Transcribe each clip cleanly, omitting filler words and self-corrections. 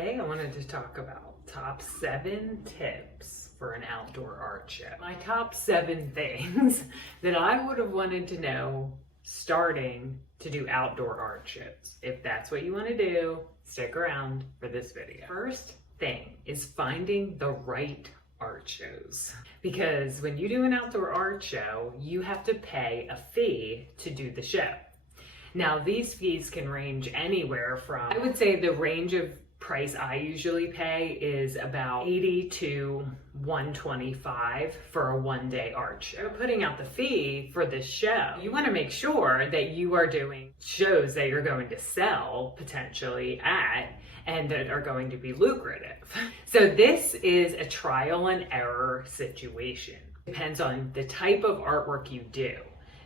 Today I wanted to talk about top 7 tips for an outdoor art show. My top 7 things that I would have wanted to know starting to do outdoor art shows. If that's what you want to do, stick around for this video. First thing is finding the right art shows. Because when you do an outdoor art show, you have to pay a fee to do the show. Now, these fees can range anywhere from, I would say the range of price I usually pay is about $80 to $125 for a one-day art show. Putting out the fee for this show, you want to make sure that you are doing shows that you're going to sell potentially at and that are going to be lucrative. So this is a trial and error situation. Depends on the type of artwork you do.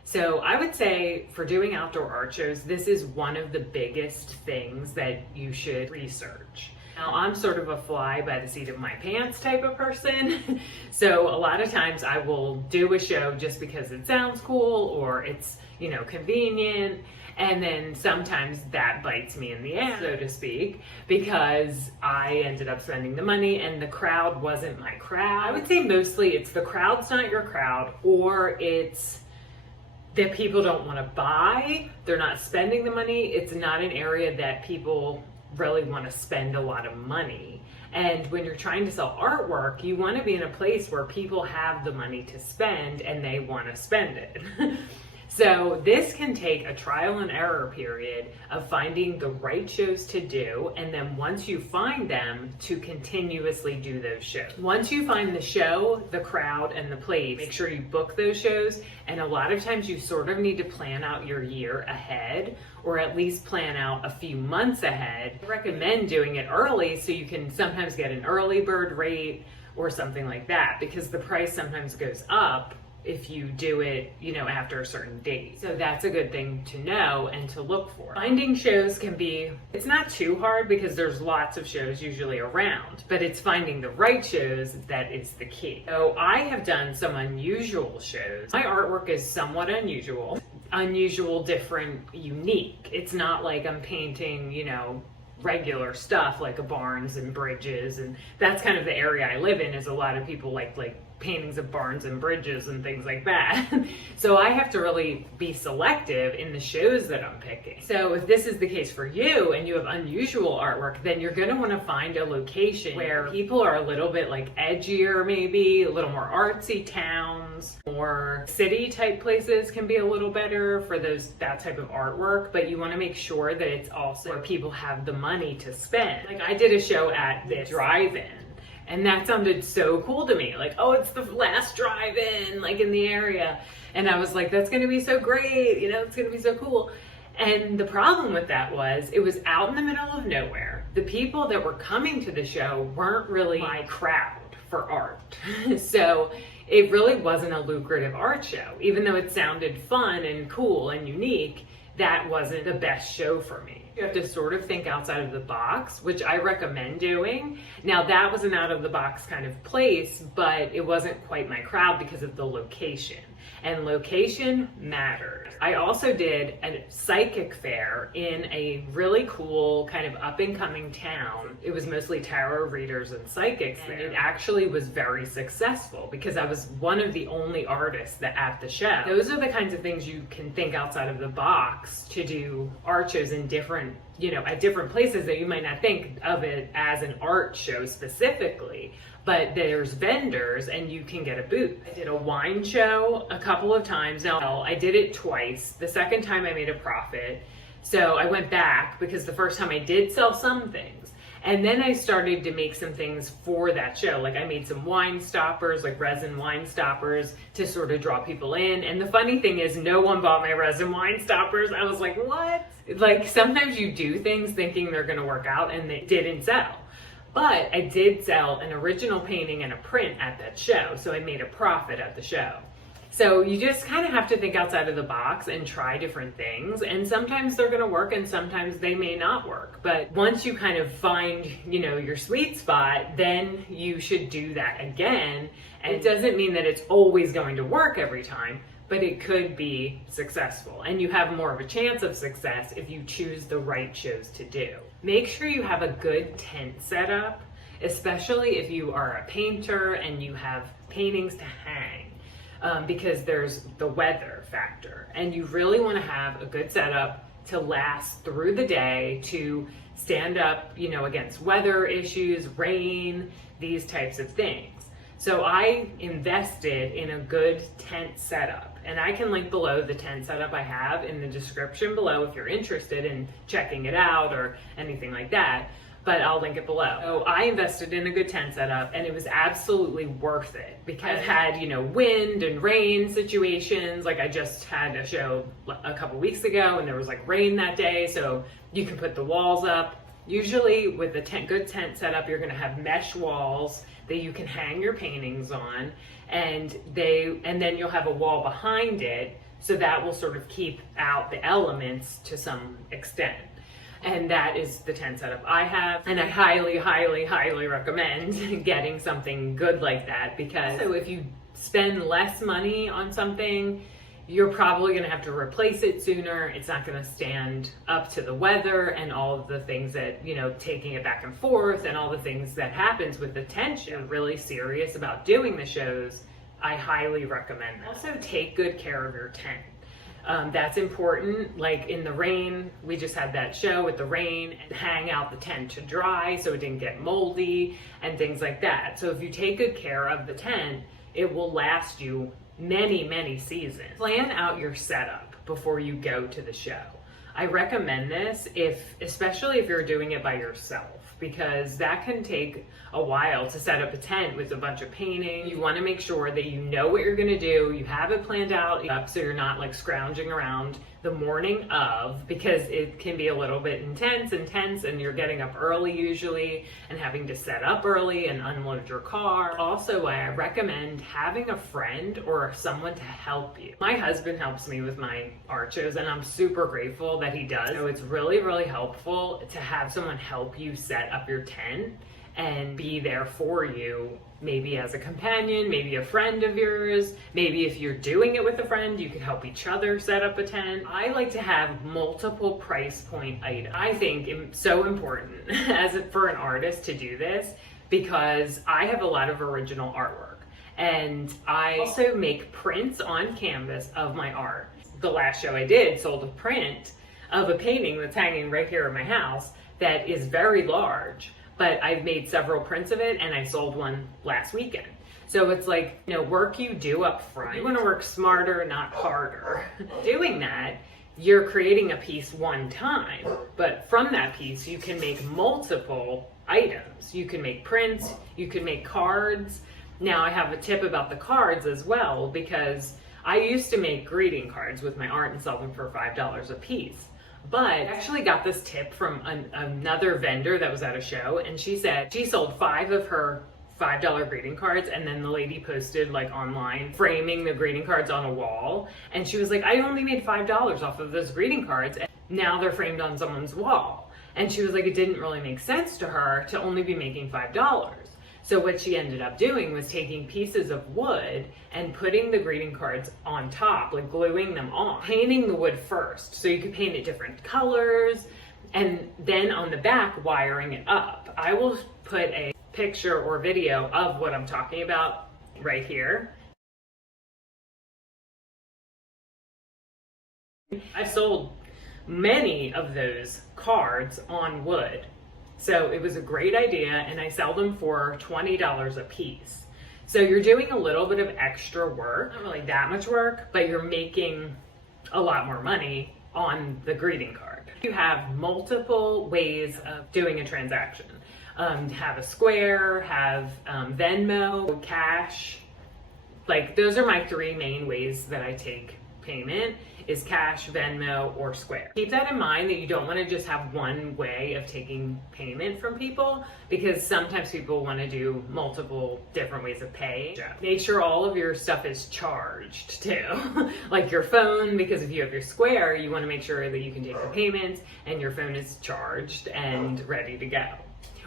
So I would say for doing outdoor art shows, this is one of the biggest things that you should research. Now, I'm sort of a fly by the seat of my pants type of person. So a lot of times I will do a show just because it sounds cool or it's, convenient. And then sometimes that bites me in the ass, so to speak, because I ended up spending the money and the crowd wasn't my crowd. I would say mostly it's the crowd's not your crowd, or it's that people don't want to buy, they're not spending the money, it's not an area that people really want to spend a lot of money. And when you're trying to sell artwork, you want to be in a place where people have the money to spend and they want to spend it. So this can take a trial and error period of finding the right shows to do, and then once you find them, to continuously do those shows. Once you find the show, the crowd, and the place, make sure you book those shows, and a lot of times you sort of need to plan out your year ahead, or at least plan out a few months ahead. I recommend doing it early so you can sometimes get an early bird rate or something like that, because the price sometimes goes up if you do it, after a certain date. So that's a good thing to know and to look for. Finding shows it's not too hard because there's lots of shows usually around, but it's finding the right shows that is the key. So I have done some unusual shows. My artwork is somewhat unusual, different, unique. It's not like I'm painting, regular stuff like a barns and bridges, and that's kind of the area I live in, is a lot of people like paintings of barns and bridges and things like that. So I have to really be selective in the shows that I'm picking. So if this is the case for you and you have unusual artwork, then you're going to want to find a location where people are a little bit edgier, maybe a little more artsy towns, or city type places can be a little better for that type of artwork, but you want to make sure that it's also where people have the money to spend. I did a show at this drive-in, and that sounded so cool to me. It's the last drive-in, in the area. And I was like, that's gonna be so great, it's gonna be so cool. And the problem with that was, it was out in the middle of nowhere. The people that were coming to the show weren't really my crowd for art. So it really wasn't a lucrative art show. Even though it sounded fun and cool and unique, that wasn't the best show for me. You have to sort of think outside of the box, which I recommend doing. Now, that was an out of the box kind of place, but it wasn't quite my crowd because of the location. And location matters. I also did a psychic fair in a really cool kind of up and coming town. It was mostly tarot readers and psychics. And it actually was very successful because I was one of the only artists at the show. Those are the kinds of things you can think outside of the box to do art shows in different, at different places that you might not think of it as an art show specifically. But there's vendors and you can get a booth. I did a wine show a couple of times. Now, I did it twice. The second time I made a profit. So I went back because the first time I did sell some things. And then I started to make some things for that show. I made some wine stoppers, resin wine stoppers, to sort of draw people in. And the funny thing is, no one bought my resin wine stoppers. I was like, what? Sometimes you do things thinking they're gonna work out and they didn't sell. But I did sell an original painting and a print at that show, so I made a profit at the show. So you just kind of have to think outside of the box and try different things, and sometimes they're gonna work and sometimes they may not work. But once you kind of find, your sweet spot, then you should do that again. And it doesn't mean that it's always going to work every time, but it could be successful. And you have more of a chance of success if you choose the right shows to do. make sure you have a good tent setup, especially if you are a painter and you have paintings to hang, because there's the weather factor. And you really want to have a good setup to last through the day, to stand up, against weather issues, rain, these types of things. So I invested in a good tent setup, and I can link below the tent setup I have in the description below if you're interested in checking it out or anything like that, but I'll link it below. So I invested in a good tent setup, and it was absolutely worth it because I've had, wind and rain situations. Like I just had a show a couple weeks ago and there was like rain that day, so you can put the walls up. Usually with a good tent setup, you're gonna have mesh walls that you can hang your paintings on, and then you'll have a wall behind it, so that will sort of keep out the elements to some extent. And that is the tent setup I have, and I highly, highly, highly recommend getting something good like that, because so if you spend less money on something, you're probably going to have to replace it sooner. It's not going to stand up to the weather and all of the things that, taking it back and forth and all the things that happens with the tent. You're really serious about doing the shows, I highly recommend that. Also, take good care of your tent. That's important. Like in the rain, we just had that show with the rain, and hang out the tent to dry so it didn't get moldy and things like that. So if you take good care of the tent, it will last you many, many seasons. Plan out your setup before you go to the show. I recommend this especially if you're doing it by yourself, because that can take a while to set up a tent with a bunch of painting. You want to make sure that you know what you're going to do, you have it planned out, so you're not like scrounging around the morning of, because it can be a little bit intense and you're getting up early usually and having to set up early and unload your car. Also, I recommend having a friend or someone to help you. My husband helps me with my art shows, and I'm super grateful that he does. So it's really, really helpful to have someone help you set up your tent and be there for you, maybe as a companion, maybe a friend of yours. Maybe if you're doing it with a friend, you can help each other set up a tent. I like to have multiple price point items. I think it's so important for an artist to do this, because I have a lot of original artwork, and I also make prints on canvas of my art. The last show I did sold a print of a painting that's hanging right here in my house that is very large, but I've made several prints of it, and I sold one last weekend. So it's like, work you do up front. You want to work smarter, not harder. Doing that, you're creating a piece one time, but from that piece, you can make multiple items. You can make prints, you can make cards. Now I have a tip about the cards as well, because I used to make greeting cards with my art and sell them for $5 a piece. But I actually got this tip from another vendor that was at a show, and she said she sold 5 of her $5 greeting cards, and then the lady posted like online framing the greeting cards on a wall, and she was like, I only made $5 off of those greeting cards, and now they're framed on someone's wall. And she was like, it didn't really make sense to her to only be making $5. So what she ended up doing was taking pieces of wood and putting the greeting cards on top, like gluing them on, painting the wood first. So you could paint it different colors, and then on the back, wiring it up. I will put a picture or video of what I'm talking about right here. I sold many of those cards on wood. So it was a great idea, and I sell them for $20 a piece. So you're doing a little bit of extra work, not really that much work, but you're making a lot more money on the greeting card. You have multiple ways of doing a transaction. Have a Square, have Venmo, cash. Like, those are my 3 main ways that I take payment, is cash, Venmo, or Square. Keep that in mind, that you don't want to just have one way of taking payment from people, because sometimes people want to do multiple different ways of pay. Make sure all of your stuff is charged too, like your phone, because if you have your Square, you want to make sure that you can take the payments and your phone is charged and ready to go.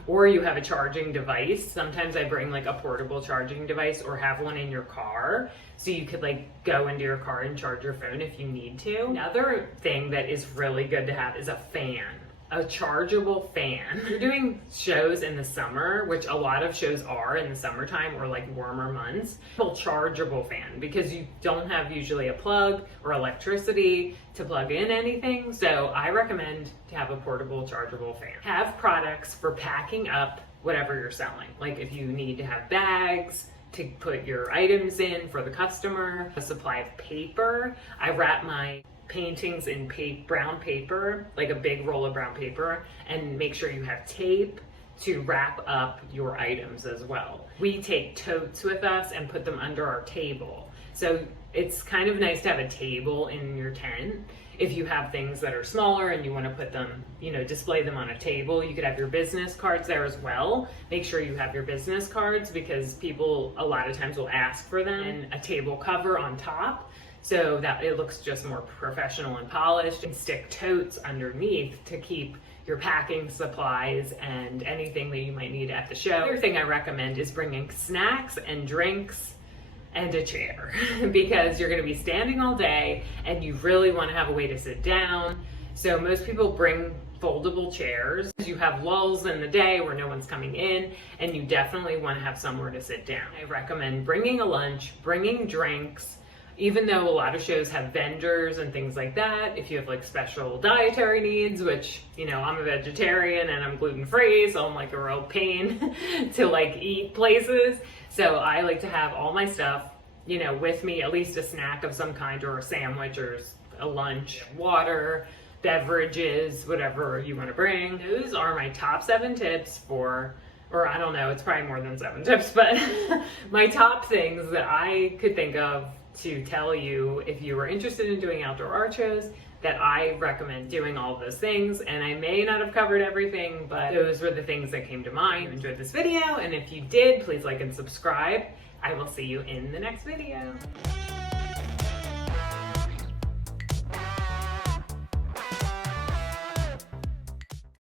Or you have a charging device. Sometimes I bring like a portable charging device, or have one in your car, so you could like go into your car and charge your phone if you need to. Another thing that is really good to have is a fan. a chargeable fan. If you're doing shows in the summer, which a lot of shows are in the summertime or like warmer months, a chargeable fan, because you don't have usually a plug or electricity to plug in anything. So I recommend to have a portable chargeable fan. Have products for packing up whatever you're selling. Like if you need to have bags to put your items in for the customer, a supply of paper. I wrap my paintings in brown paper, like a big roll of brown paper, and make sure you have tape to wrap up your items as well. We take totes with us and put them under our table. So it's kind of nice to have a table in your tent. If you have things that are smaller and you want to put them, display them on a table, you could have your business cards there as well. Make sure you have your business cards because people a lot of times will ask for them, and a table cover on top so that it looks just more professional and polished, and stick totes underneath to keep your packing supplies and anything that you might need at the show. Another thing I recommend is bringing snacks and drinks and a chair because you're going to be standing all day and you really want to have a way to sit down. So most people bring foldable chairs. You have lulls in the day where no one's coming in, and you definitely want to have somewhere to sit down. I recommend bringing a lunch, bringing drinks. Even though a lot of shows have vendors and things like that, if you have like special dietary needs, which, I'm a vegetarian and I'm gluten-free, so I'm like a real pain to like eat places. So I like to have all my stuff, with me, at least a snack of some kind or a sandwich or a lunch, water, beverages, whatever you want to bring. Those are my top 7 tips or I don't know, it's probably more than 7 tips, but my top things that I could think of to tell you if you were interested in doing outdoor art shows, that I recommend doing all of those things. And I may not have covered everything, but those were the things that came to mind. If you enjoyed this video, and if you did, please like and subscribe. I will see you in the next video.